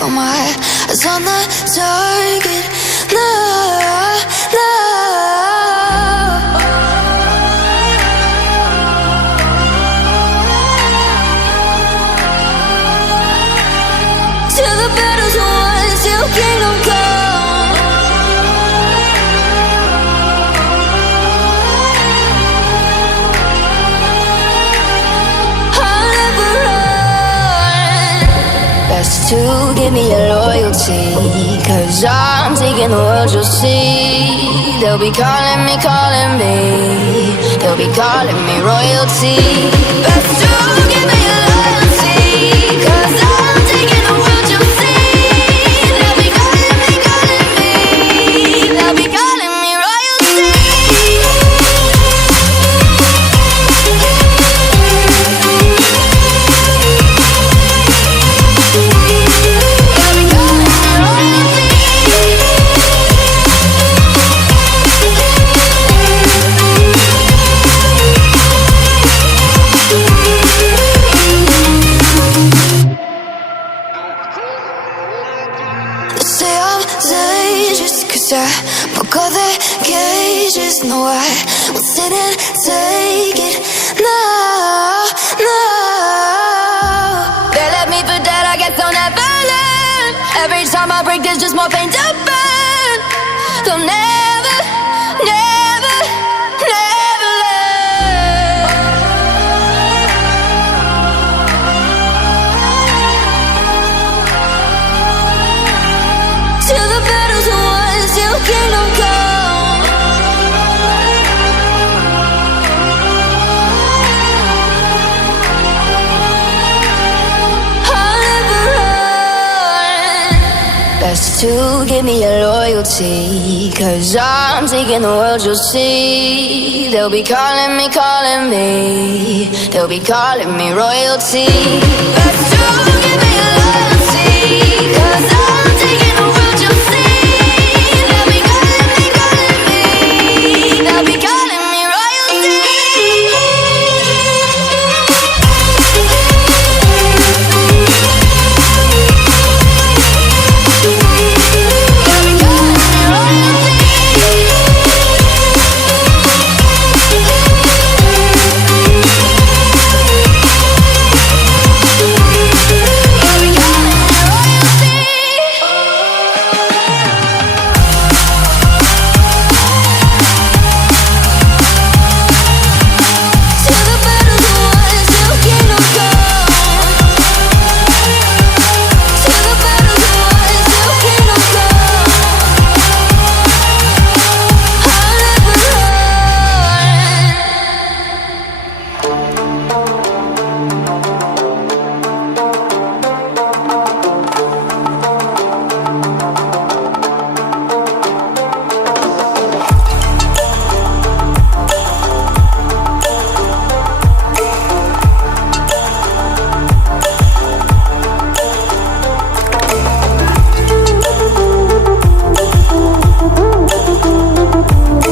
Got my eyes on the target. No, no. Till the battle's won, till kingdom come. I'll never run. Best to give me your loyalty, 'cause I'm taking the world, you'll see. They'll be calling me, they'll be calling me royalty. Best to give me your loyalty, 'cause I'm taking the world, you'll see. They'll be calling me, they'll be calling me royalty. They say I'm dangerous 'cause I broke all the cages. No, I won't sit and take it. No, no. They left me for dead, I guess I'll never learn. Every time I break, there's just more pain to burn. They'll never, never, never learn. Till the battle's won, till kingdom come. I'll never run. Best to give me your loyalty, 'cause I'm taking the world, you'll see. They'll be calling me, they'll be calling me royalty. Best to give me your